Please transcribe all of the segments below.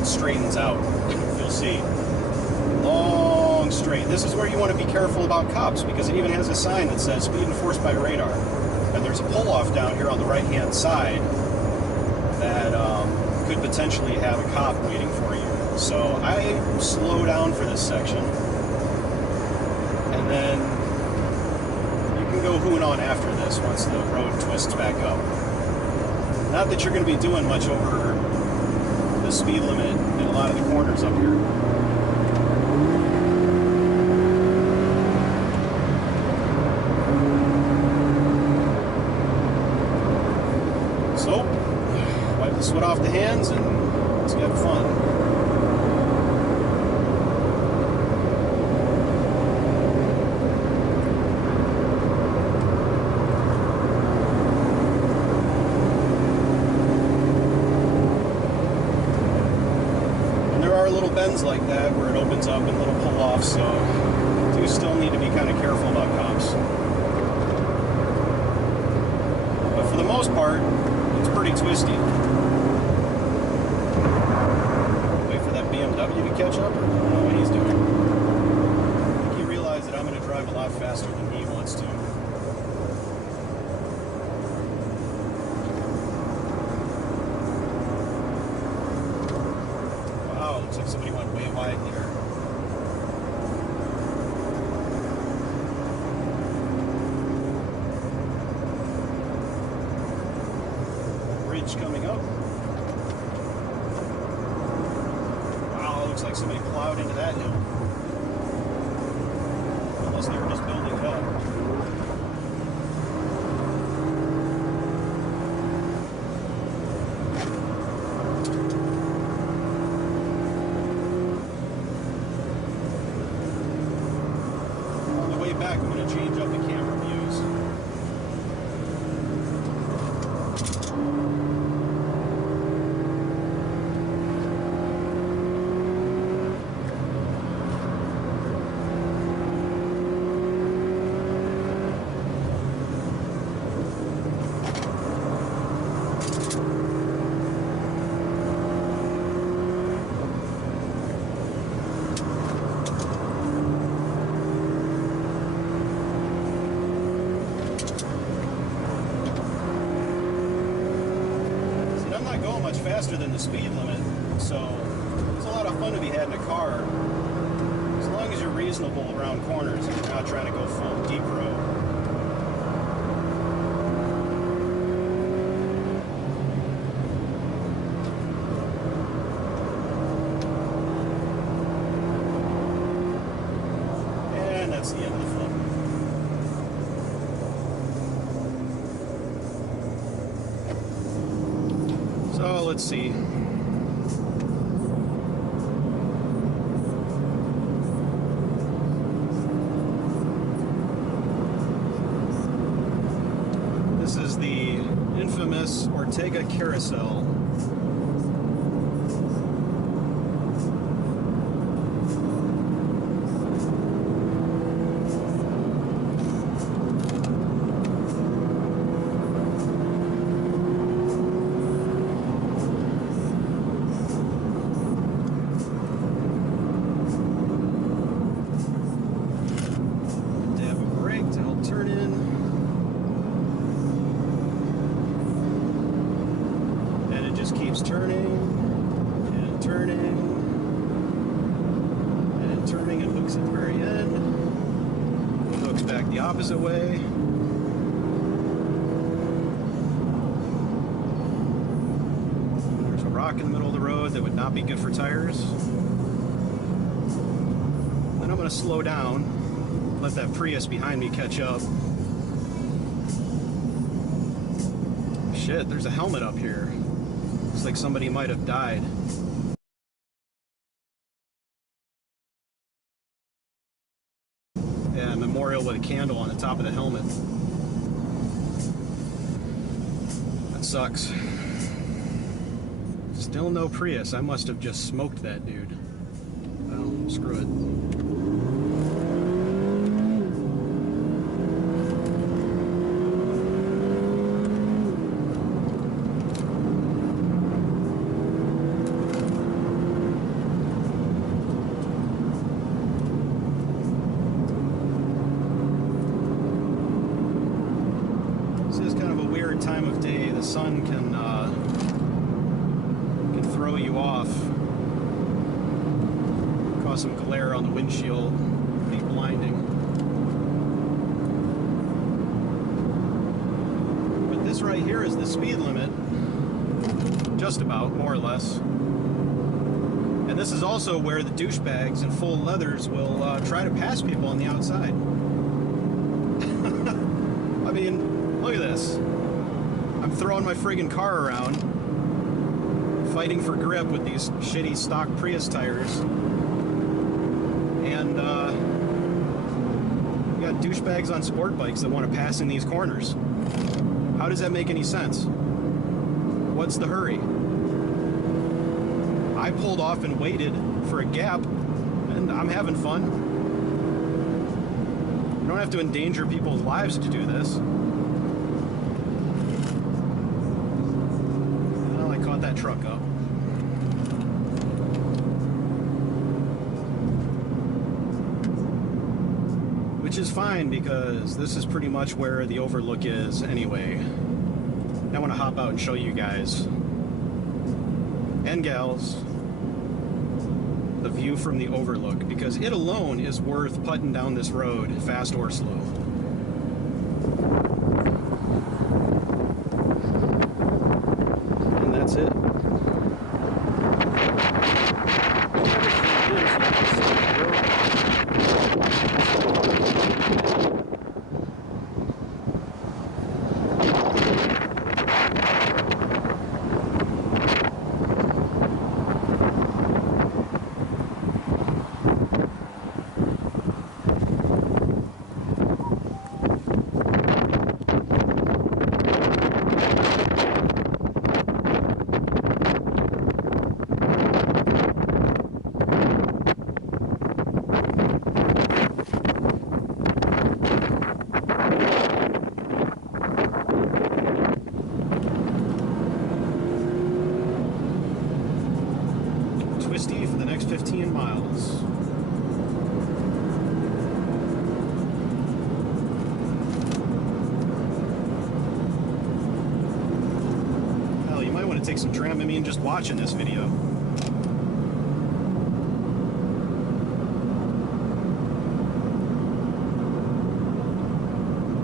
it straightens out. You'll see. Long straight. This is where you want to be careful about cops, because it even has a sign that says speed enforced by radar. And there's a pull-off down here on the right-hand side that could potentially have a cop waiting for you. So I slow down for this section, and then you can go hooing on after this once the road twists back up. Not that you're going to be doing much over the speed limit in a lot of the corners up here. So, wipe the sweat off the hands and let's get fun. Little bends like that where it opens up and little pull-offs, so you do still need to be kind of careful about cops. But for the most part, it's pretty twisty. Wait for that BMW to catch up. I don't know what he's doing. I think he realized that I'm going to drive a lot faster than he wants to. Looks like somebody went way wide there. Bridge coming up. Wow, looks like somebody plowed into that hill. Unless they were just building it up. Back, I'm going to change up the camera views. Much faster than the speed limit, so it's a lot of fun to be had in a car as long as you're reasonable around corners and you're not trying to go full deep road. And that's the end of the fun. So let's see. This is the infamous Ortega carousel. Turn in, and it just keeps turning and turning and turning and hooks at the very end, hooks back the opposite way. There's a rock in the middle of the road that would not be good for tires. Then I'm going to slow down. Let that Prius behind me catch up. Shit, there's a helmet up here. Looks like somebody might have died. Yeah, a memorial with a candle on the top of the helmet. That sucks. Still no Prius. I must have just smoked that dude. Well, screw it. off, cause some glare on the windshield, be blinding. But this right here is the speed limit, just about, more or less. And this is also where the douchebags in full leathers will try to pass people on the outside. I mean, look at this. I'm throwing my friggin' car around, fighting for grip with these shitty stock Prius tires. And you got douchebags on sport bikes that want to pass in these corners. How does that make any sense? What's the hurry? I pulled off and waited for a gap, and I'm having fun. You don't have to endanger people's lives to do this. Well, I caught that truck up. Which is fine, because this is pretty much where the overlook is anyway. I want to hop out and show you guys and gals the view from the overlook, because it alone is worth putting down this road, fast or slow. And that's it. Twisty for the next 15 miles. Hell, you might want to take some Dramamine just watching this video.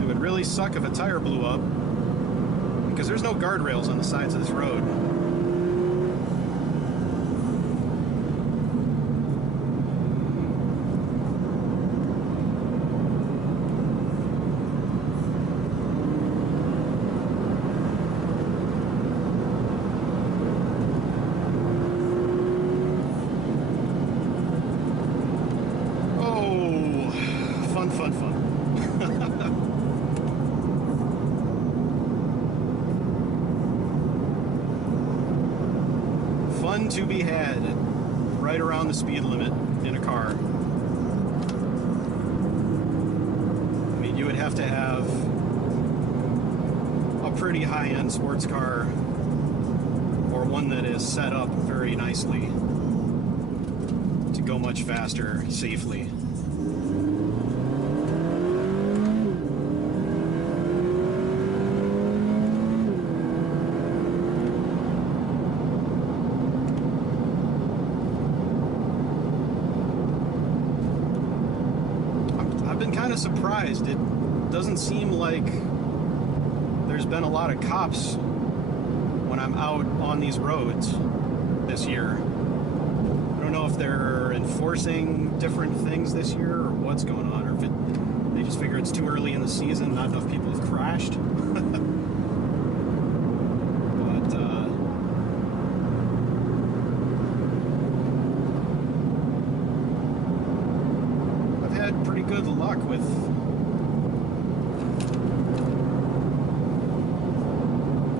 It would really suck if a tire blew up, because there's no guardrails on the sides of this road. Fun. Fun to be had right around the speed limit in a car. I mean, you would have to have a pretty high-end sports car, or one that is set up very nicely to go much faster safely. Kind of surprised. It doesn't seem like there's been a lot of cops when I'm out on these roads this year. I don't know if they're enforcing different things this year or what's going on, or if they just figure it's too early in the season, not enough people have crashed. But I've had pretty good luck with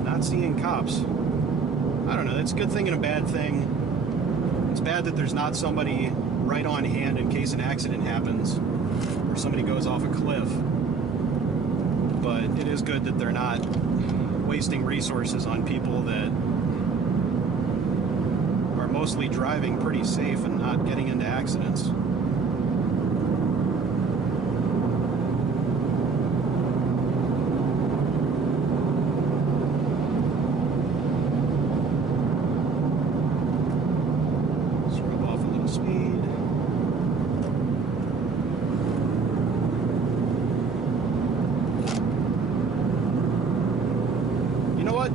not seeing cops. I don't know, that's a good thing and a bad thing. It's bad that there's not somebody right on hand in case an accident happens or somebody goes off a cliff. But it is good that they're not wasting resources on people that are mostly driving pretty safe and not getting into accidents.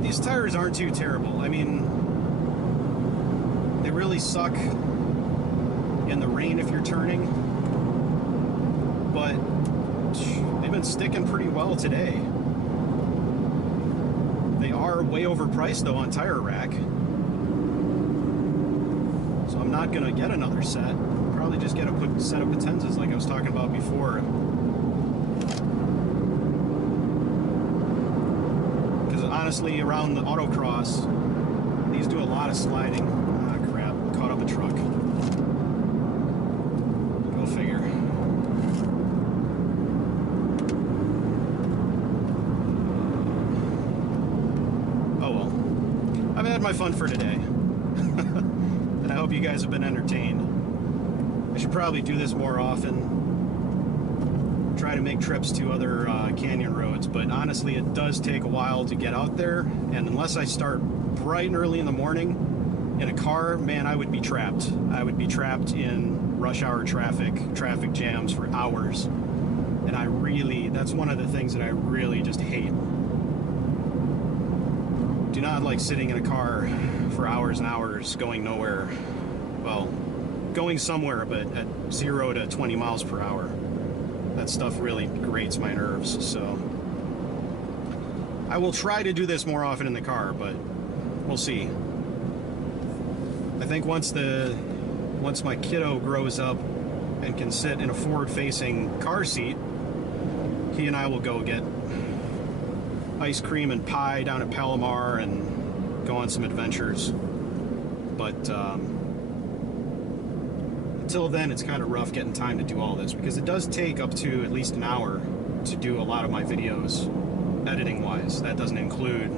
these tires aren't too terrible. I mean, they really suck in the rain if you're turning, but they've been sticking pretty well today. They are way overpriced though on Tire Rack, so I'm not gonna get another set. Probably just get a set of Potenzas like I was talking about before. Because honestly, around the autocross, these do a lot of sliding. Ah, crap, caught up a truck. Go figure. Oh well. I've had my fun for today. And I hope you guys have been entertained. I should probably do this more often. Try to make trips to other canyon roads, but honestly it does take a while to get out there, and unless I start bright and early in the morning in a car, man, I would be trapped. I would be trapped in rush hour traffic jams for hours, and that's one of the things that I really just hate. Do not like sitting in a car for hours and hours going nowhere. Well, going somewhere, but at 0 to 20 miles per hour. That stuff really grates my nerves, so I will try to do this more often in the car, but we'll see. I think once my kiddo grows up and can sit in a forward-facing car seat, he and I will go get ice cream and pie down at Palomar and go on some adventures. But until then, it's kind of rough getting time to do all this, because it does take up to at least an hour to do a lot of my videos, editing-wise. That doesn't include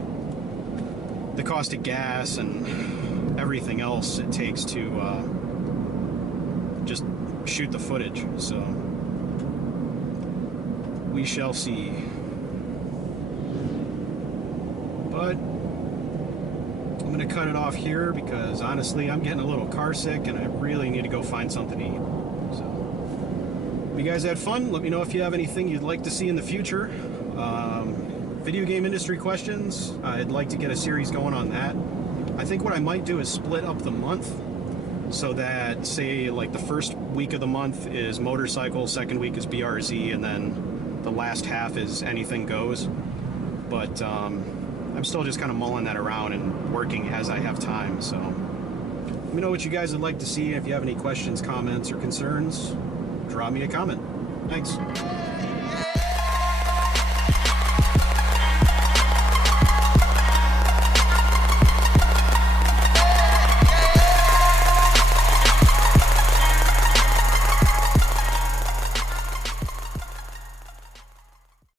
the cost of gas and everything else it takes to just shoot the footage. So we shall see. But I'm going to cut it off here because honestly I'm getting a little car sick and I really need to go find something to eat. So, if you guys had fun, let me know if you have anything you'd like to see in the future. Video game industry questions, I'd like to get a series going on that. I think what I might do is split up the month so that, say, like the first week of the month is motorcycle, second week is BRZ, and then the last half is anything goes. But I'm still just kind of mulling that around and working as I have time, so let me know what you guys would like to see. If you have any questions, comments, or concerns, drop me a comment. Thanks.